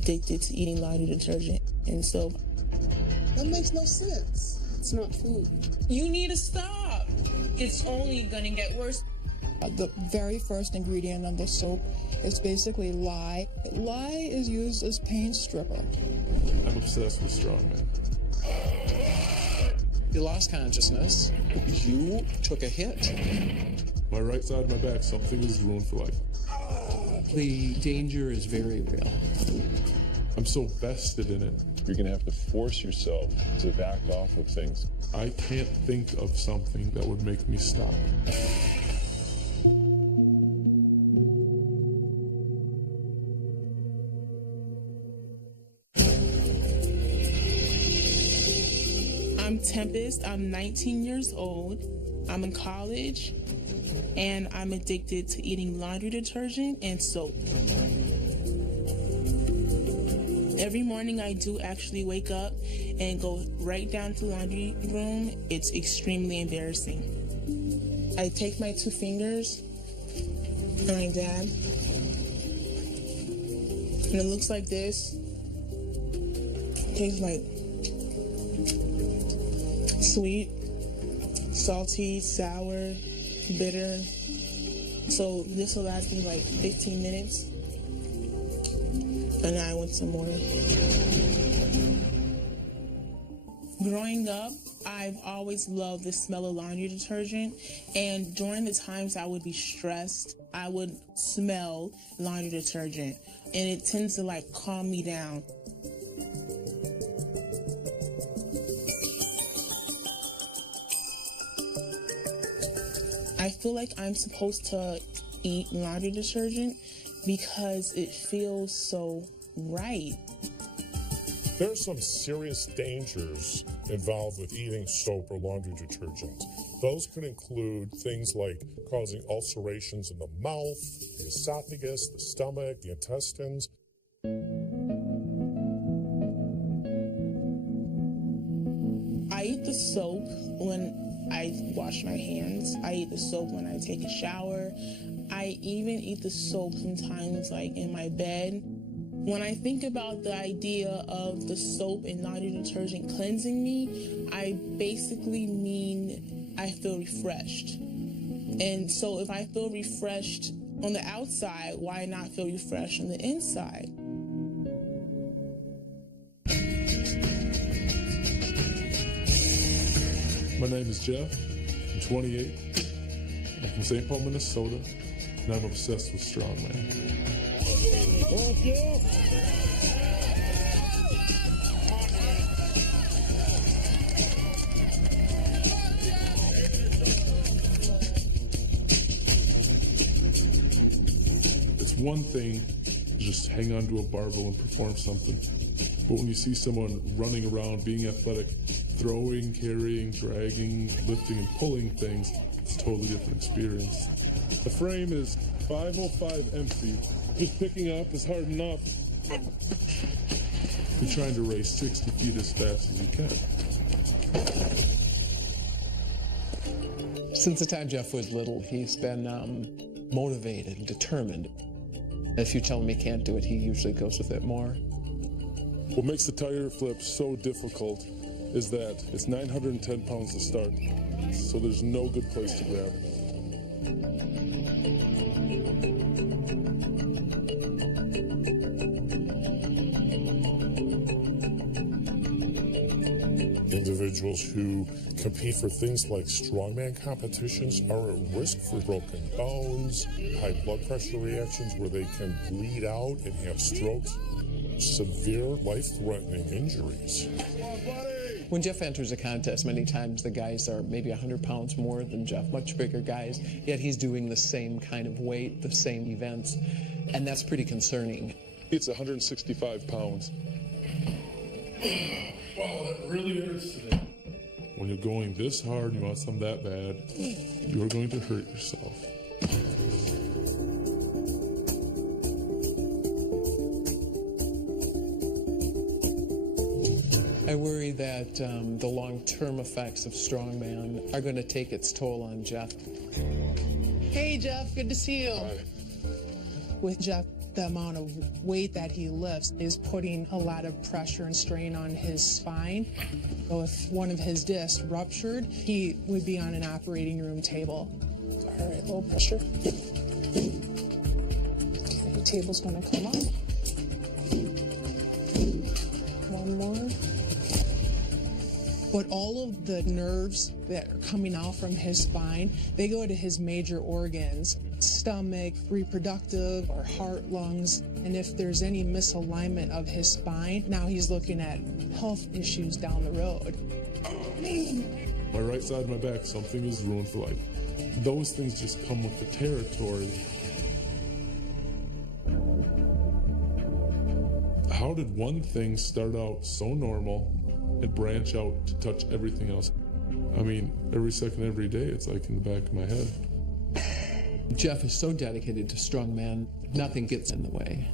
addicted to eating laundry detergent and soap. That makes no sense. It's not food. You need to stop. It's only gonna get worse. The very first ingredient of the soap is basically lye. Lye is used as paint stripper. I'm obsessed with strongman. You lost consciousness. You took a hit. My right side of my back, something is ruined for life. The danger is very real. I'm so vested in it. You're going to have to force yourself to back off of things. I can't think of something that would make me stop. I'm Tempest. I'm 19 years old. I'm in college, and I'm addicted to eating laundry detergent and soap. Every morning I do actually wake up and go right down to the laundry room. It's extremely embarrassing. I take my 2 fingers and I dab. And it looks like this. It tastes like sweet, salty, sour, bitter. So this will last me like 15 minutes. And I want some more. Growing up, I've always loved the smell of laundry detergent. And during the times I would be stressed, I would smell laundry detergent. And it tends to like calm me down. I feel like I'm supposed to eat laundry detergent because it feels so right. There are some serious dangers involved with eating soap or laundry detergent. Those could include things like causing ulcerations in the mouth, the esophagus, the stomach, the intestines. I eat the soap when I wash my hands. I eat the soap when I take a shower. I even eat the soap sometimes like in my bed. When I think about the idea of the soap and laundry detergent cleansing me, I basically mean I feel refreshed. And so if I feel refreshed on the outside, why not feel refreshed on the inside? My name is Jeff. I'm 28. I'm from St. Paul, Minnesota, and I'm obsessed with strongman. Thank you. It's one thing to just hang on to a barbell and perform something. But when you see someone running around, being athletic, throwing, carrying, dragging, lifting, and pulling things, it's a totally different experience. The frame is 505 empty. Just picking up is hard enough. You're trying to race 60 feet as fast as you can. Since the time Jeff was little, he's been motivated and determined. If you tell him he can't do it, he usually goes with it more. What makes the tire flip so difficult is that it's 910 pounds to start, so there's no good place to grab. Individuals who compete for things like strongman competitions are at risk for broken bones, high blood pressure reactions where they can bleed out and have strokes, severe life-threatening injuries. When Jeff enters a contest, many times the guys are maybe 100 pounds more than Jeff, much bigger guys, yet he's doing the same kind of weight, the same events, and that's pretty concerning. It's 165 pounds. Wow, that really hurts today. When you're going this hard and you want something that bad, you're going to hurt yourself. I worry that the long-term effects of strongman are going to take its toll on Jeff. Hey, Jeff, good to see you. Hi. With Jeff, The amount of weight that he lifts is putting a lot of pressure and strain on his spine. So if one of his discs ruptured, he would be on an operating room table. All right, low pressure. Okay, the table's going to come up. One more. But all of the nerves that are coming out from his spine, they go to his major organs, stomach, reproductive, or heart, lungs. And if there's any misalignment of his spine, now he's looking at health issues down the road. My right side of my back, something is ruined for life. Those things just come with the territory. How did one thing start out so normal and branch out to touch everything else? I mean, every second, every day, it's like in the back of my head. Jeff is so dedicated to strongman, nothing gets in the way.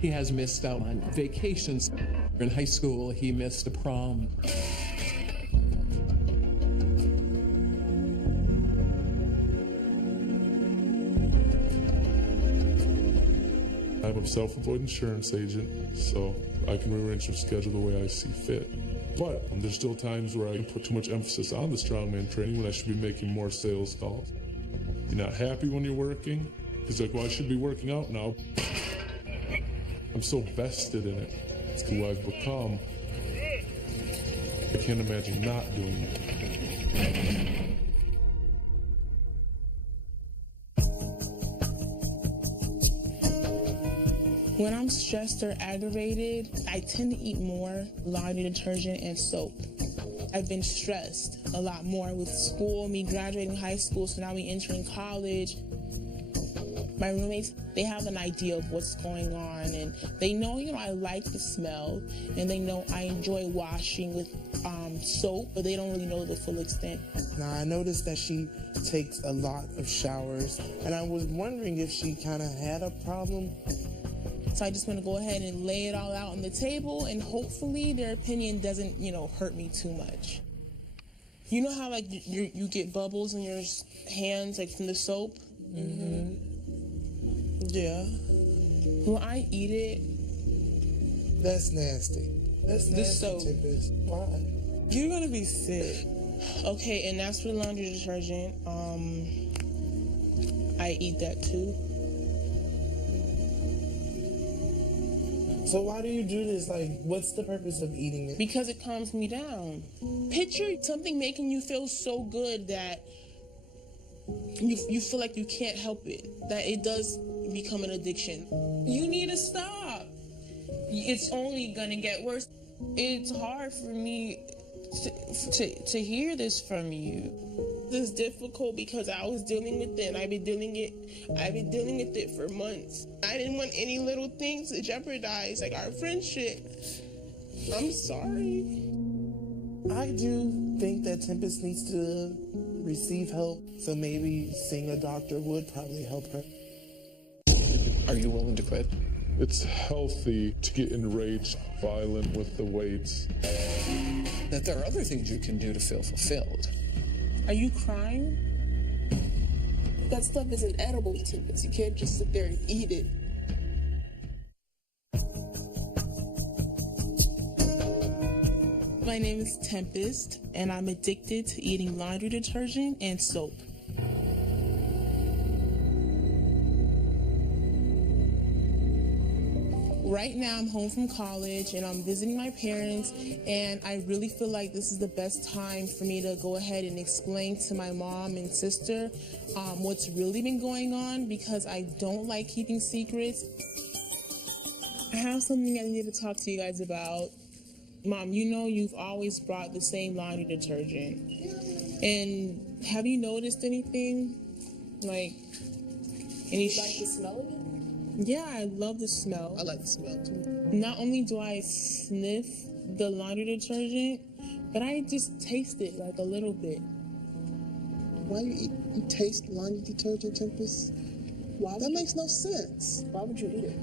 He has missed out on vacations. In high school, he missed a prom. I'm a self-employed insurance agent, so I can rearrange your schedule the way I see fit. But there's still times where I can put too much emphasis on the strongman training when I should be making more sales calls. You're not happy when you're working, because you're like, well, I should be working out now. I'm so vested in it. It's who I've become. I can't imagine not doing it. When I'm stressed or aggravated, I tend to eat more laundry detergent and soap. I've been stressed a lot more with school, me graduating high school, so now me entering college. My roommates, they have an idea of what's going on, and they know, I like the smell, and they know I enjoy washing with soap, but they don't really know the full extent. Now, I noticed that she takes a lot of showers, and I was wondering if she kind of had a problem. So I just want to go ahead and lay it all out on the table, and hopefully their opinion doesn't, hurt me too much. You know how, like, you get bubbles in your hands, like, from the soap? Mm-hmm. Yeah. Well, I eat it. That's nasty. That's The nasty, soap. Tempest. Why? You're going to be sick. Okay, and that's for the laundry detergent. I eat that, too. So why do you do this? Like, what's the purpose of eating it? Because it calms me down. Picture something making you feel so good that you feel like you can't help it, that it does become an addiction. You need to stop. It's only gonna get worse. It's hard for me to hear this from you. It's difficult because I was dealing with it, and I've been dealing with it for months. I didn't want any little things to jeopardize, like, our friendship. I'm sorry. I do think that Tempest needs to receive help, so maybe seeing a doctor would probably help her. Are you willing to quit? It's healthy to get enraged, violent with the weights. That there are other things you can do to feel fulfilled. Are you crying? That stuff isn't edible, Tempest. You can't just sit there and eat it. My name is Tempest, and I'm addicted to eating laundry detergent and soap. Right now, I'm home from college, and I'm visiting my parents, and I really feel like this is the best time for me to go ahead and explain to my mom and sister what's really been going on, because I don't like keeping secrets. I have something I need to talk to you guys about. Mom, you've always brought the same laundry detergent. And have you noticed anything? Like, any... You like the smell of it? Yeah, I love the smell. I like the smell, too. Not only do I sniff the laundry detergent, but I just taste it, like, a little bit. Why you taste laundry detergent, Tempest? That makes no sense. Why would you eat it?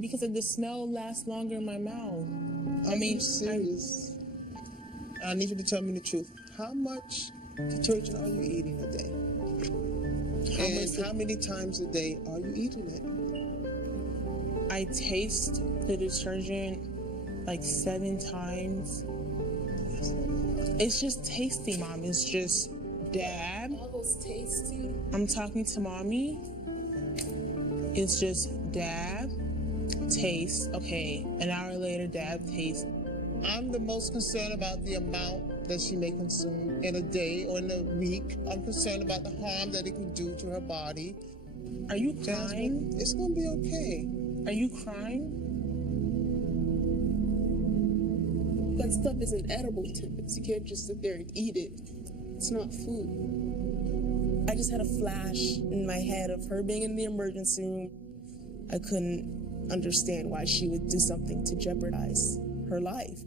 Because the smell lasts longer in my mouth. Are you serious? I need you to tell me the truth. How much detergent are you eating a day? How many times a day are you eating it? I taste the detergent like 7 times. It's just tasty, Mom. It's just dab. All those tasty. I'm talking to Mommy. It's just dab, taste. Okay, an hour later, dab, taste. I'm the most concerned about the amount that she may consume in a day or in a week. I'm concerned about the harm that it can do to her body. Are you crying? It's going to be okay. Are you crying? That stuff isn't edible, Tippets. You can't just sit there and eat it. It's not food. I just had a flash in my head of her being in the emergency room. I couldn't understand why she would do something to jeopardize her life.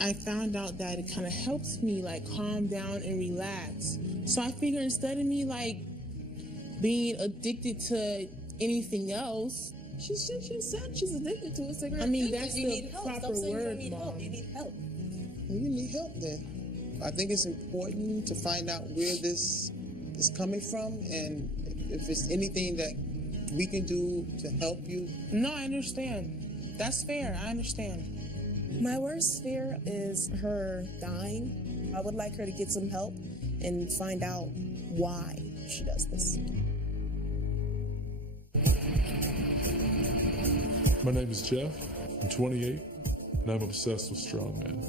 I found out that it kind of helps me like calm down and relax. So I figured instead of me like being addicted to anything else, She said she's addicted to it. I mean, that's the proper word, Mom. You need help. Well, you need help then. I think it's important to find out where this is coming from and if there's anything that we can do to help you. No, I understand. That's fair. I understand. My worst fear is her dying. I would like her to get some help and find out why she does this. My name is Jeff. I'm 28, and I'm obsessed with strongman.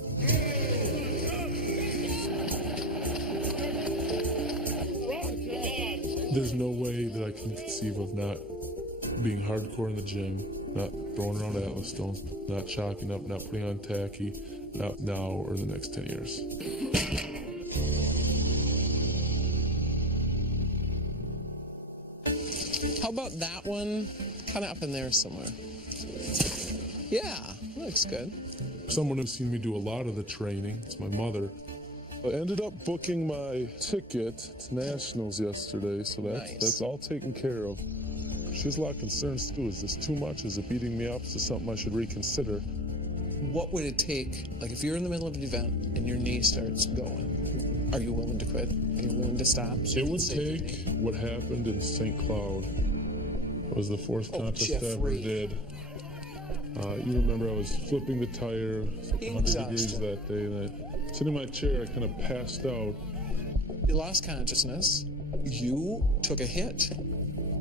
There's no way that I can conceive of not being hardcore in the gym, not throwing around Atlas stones, not chalking up, not putting on tacky, not now or the next 10 years. How about that one? Kind of up in there somewhere. Yeah, looks good. Someone who's seen me do a lot of the training, it's my mother. I ended up booking my ticket to Nationals yesterday, so that's all taken care of. She has a lot of concerns too. Is this too much? Is it beating me up? Is this something I should reconsider? What would it take, like if you're in the middle of an event and your knee starts going, are you willing to quit? Are you willing to stop? It would take what happened in St. Cloud. It was the fourth contest I ever did. You remember I was flipping the tire, 100 degrees that day, and I sitting in my chair, I kind of passed out. You lost consciousness. You took a hit.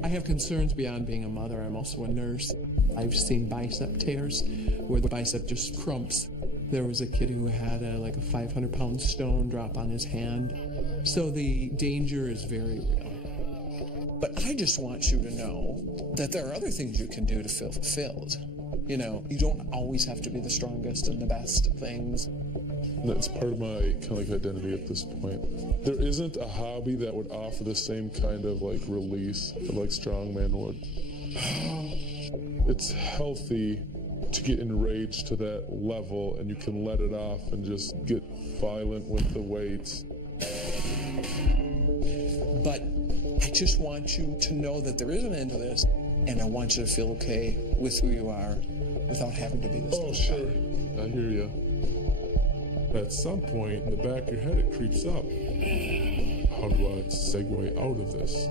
I have concerns beyond being a mother. I'm also a nurse. I've seen bicep tears where the bicep just crumps. There was a kid who had like a 500-pound stone drop on his hand. So the danger is very real. But I just want you to know that there are other things you can do to feel fulfilled. You know, you don't always have to be the strongest and the best at things. That's part of my kind of like identity at this point. There isn't a hobby that would offer the same kind of like release that like strongman would. It's healthy to get enraged to that level and you can let it off and just get violent with the weights. But I just want you to know that there is an end to this, and I want you to feel okay with who you are without having to be this. Oh, sure. I hear you. At some point, in the back of your head, it creeps up. How do I segue out of this?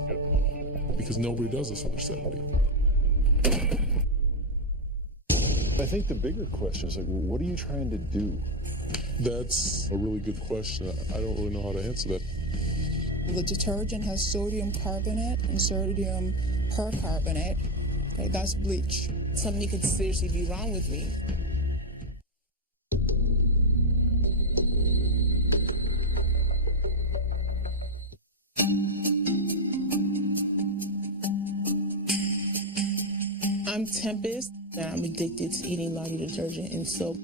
Because nobody does this when they're 70. I think the bigger question is like, what are you trying to do? That's a really good question. I don't really know how to answer that. The detergent has sodium carbonate and sodium percarbonate. Okay, that's bleach. Something could seriously be wrong with me. I'm Tempest, and I'm addicted to eating laundry detergent and soap.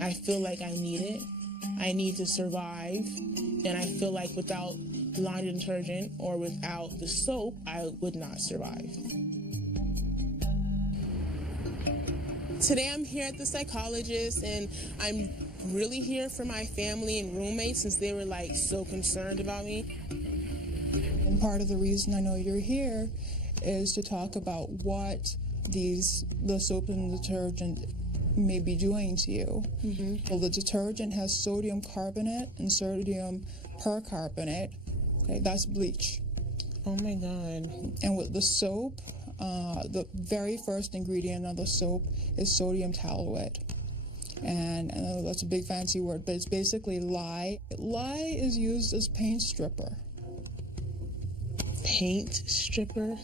I feel like I need it. I need to survive, and I feel like without laundry detergent or without the soap, I would not survive. Today I'm here at the psychologist, and I'm really here for my family and roommates since they were like so concerned about me. And part of the reason I know you're here is to talk about what the soap and detergent may be doing to you. Mm-hmm. Well, the detergent has sodium carbonate and sodium percarbonate. Okay, that's bleach. Oh my God. And with the soap, The very first ingredient of the soap is sodium toluate. And I know that's a big fancy word, but it's basically lye. Lye is used as paint stripper. Paint stripper?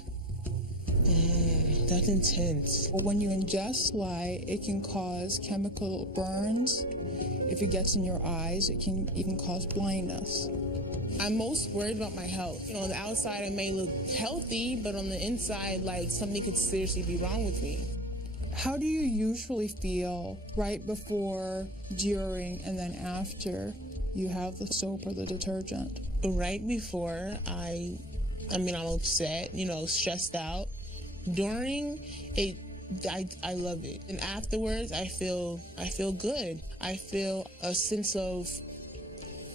That's intense. When you ingest lye, it can cause chemical burns. If it gets in your eyes, it can even cause blindness. I'm most worried about my health. On the outside, I may look healthy, but on the inside, like, something could seriously be wrong with me. How do you usually feel right before, during, and then after you have the soap or the detergent? Right before, I'm upset, stressed out. During it, I love it. And afterwards, I feel good. I feel a sense of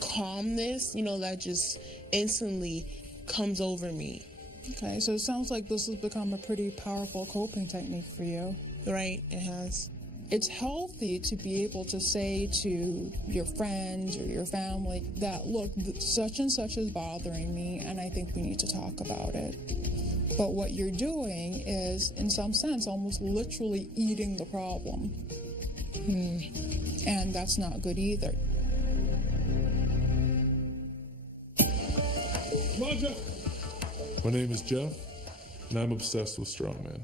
calmness, that just instantly comes over me. Okay, so it sounds like this has become a pretty powerful coping technique for you. Right, it has. It's healthy to be able to say to your friends or your family that, look, such and such is bothering me, and I think we need to talk about it. But what you're doing is, in some sense, almost literally eating the problem. And that's not good either. Come on, Jeff. My name is Jeff, and I'm obsessed with strongman.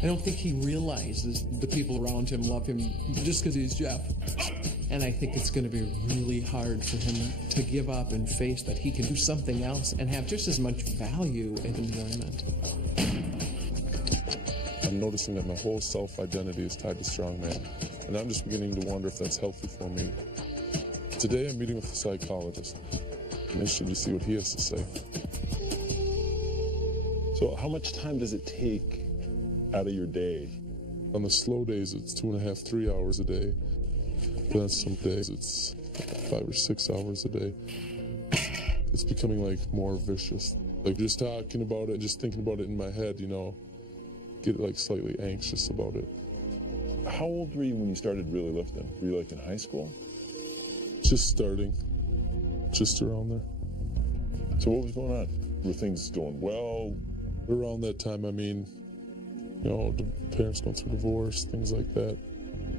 I don't think he realizes the people around him love him just because he's Jeff. And I think it's going to be really hard for him to give up and face that he can do something else and have just as much value and enjoyment. I'm noticing that my whole self-identity is tied to strongman, and I'm just beginning to wonder if that's healthy for me. Today I'm meeting with a psychologist. I'm interested to see what he has to say. So how much time does it take out of your day? On the slow days, it's 2.5, 3 hours a day. But on some days, it's 5 or 6 hours a day. It's becoming like more vicious. Like just talking about it, just thinking about it in my head, get like slightly anxious about it. How old were you when you started really lifting? Were you like in high school? Just starting, just around there. So what was going on? Were things going well? Around that time, the parents going through divorce, things like that.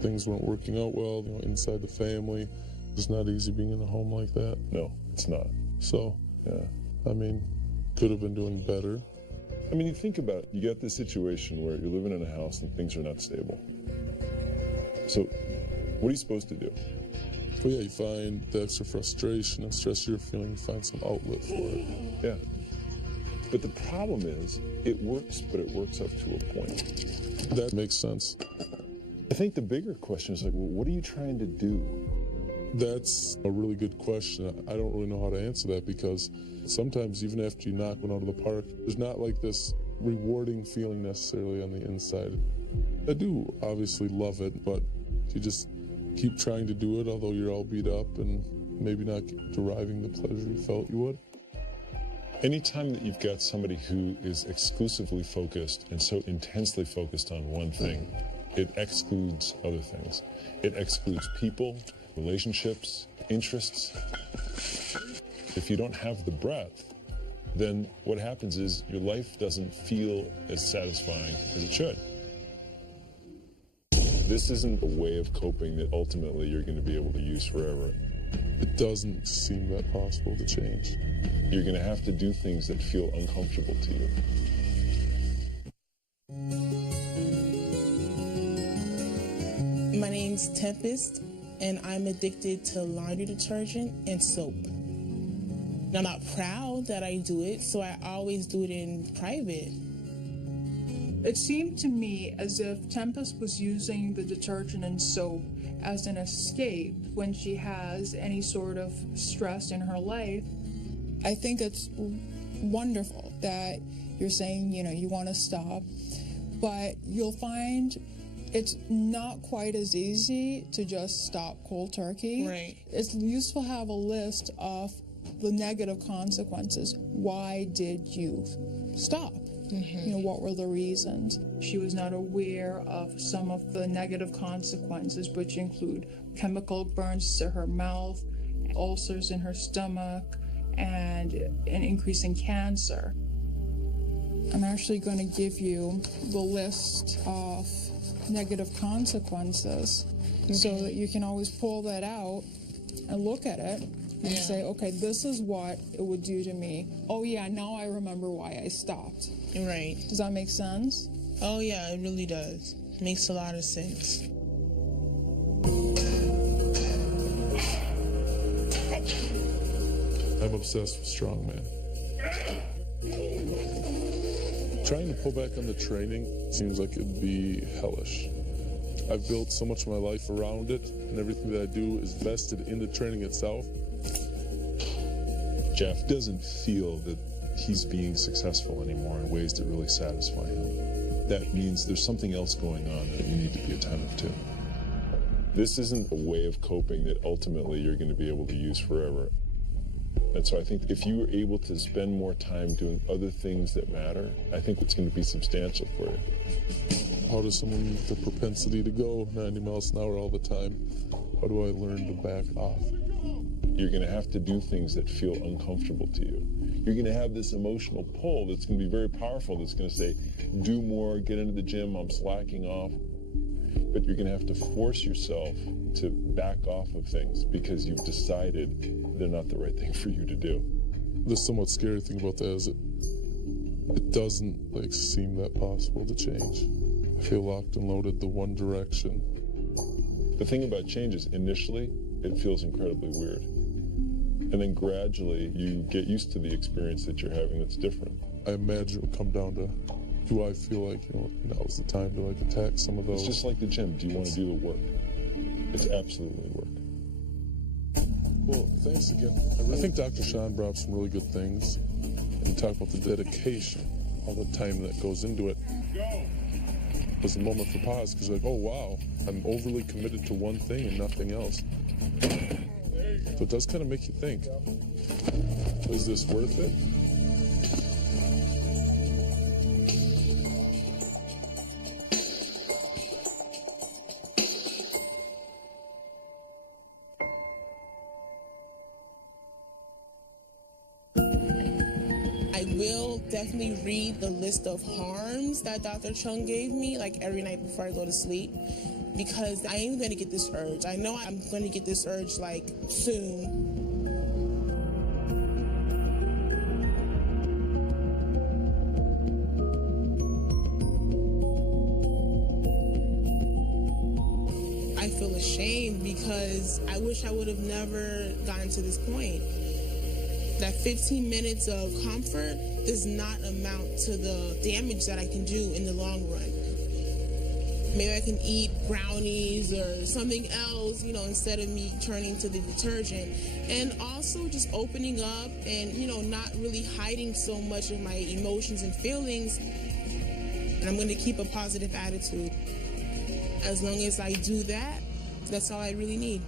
Things weren't working out well, inside the family. It's not easy being in a home like that. No, it's not. So, yeah. Could have been doing better. You think about it. You got this situation where you're living in a house and things are not stable. So, what are you supposed to do? Well, yeah, you find the extra frustration and stress you're feeling, you find some outlet for it. Yeah. But the problem is, it works, but it works up to a point. That makes sense. I think the bigger question is what are you trying to do? That's a really good question. I don't really know how to answer that because sometimes even after you knock one out of the park, there's not like this rewarding feeling necessarily on the inside. I do obviously love it, but you just keep trying to do it, although you're all beat up and maybe not deriving the pleasure you felt you would. Anytime that you've got somebody who is exclusively focused and so intensely focused on one thing, it excludes other things. It excludes people, relationships, interests. If you don't have the breadth, then what happens is your life doesn't feel as satisfying as it should. This isn't a way of coping that ultimately you're going to be able to use forever. It doesn't seem that possible to change. You're going to have to do things that feel uncomfortable to you. My name's Tempest, and I'm addicted to laundry detergent and soap. I'm not proud that I do it, so I always do it in private. It seemed to me as if Tempest was using the detergent and soap as an escape when she has any sort of stress in her life. I think it's wonderful that you're saying, you want to stop, but you'll find it's not quite as easy to just stop cold turkey. Right. It's useful to have a list of the negative consequences. Why did you stop? Mm-hmm. What were the reasons? She was not aware of some of the negative consequences, which include chemical burns to her mouth, ulcers in her stomach, and an increase in cancer. I'm actually going to give you the list of negative consequences so that you can always pull that out and look at it and say, okay, this is what it would do to me. Oh yeah, now I remember why I stopped. Right. Does that make sense? Oh yeah, it really does. Makes a lot of sense. I'm obsessed with strongman. Trying to pull back on the training seems like it'd be hellish. I've built so much of my life around it, and everything that I do is vested in the training itself. Jeff doesn't feel that he's being successful anymore in ways that really satisfy him. That means there's something else going on that we need to be attentive to. This isn't a way of coping that ultimately you're going to be able to use forever. And so I think if you were able to spend more time doing other things that matter, I think it's going to be substantial for you. How does someone with the propensity to go 90 miles an hour all the time, how do I learn to back off? You're going to have to do things that feel uncomfortable to you. You're going to have this emotional pull that's going to be very powerful, that's going to say, do more, get into the gym, I'm slacking off. But you're going to have to force yourself to back off of things because you've decided they're not the right thing for you to do. The somewhat scary thing about that is it doesn't seem that possible to change. I feel locked and loaded the one direction. The thing about change is initially it feels incredibly weird. And then gradually you get used to the experience that you're having that's different. I imagine it would come down to, do I feel like, now's the time to attack some of those? It's just like the gym. Do you want to do the work? It's absolutely work. Well, thanks again. I think Dr. Sean brought up some really good things. And talk about the dedication, all the time that goes into it. It was a moment for pause because oh wow, I'm overly committed to one thing and nothing else. So it does kind of make you think, is this worth it? I will definitely read the list of harms that Dr. Chung gave me, every night before I go to sleep, because I am going to get this urge. I know I'm going to get this urge, soon. I feel ashamed because I wish I would have never gotten to this point. That 15 minutes of comfort does not amount to the damage that I can do in the long run. Maybe I can eat brownies or something else, instead of me turning to the detergent. And also just opening up and, not really hiding so much of my emotions and feelings. And I'm going to keep a positive attitude. As long as I do that, that's all I really need.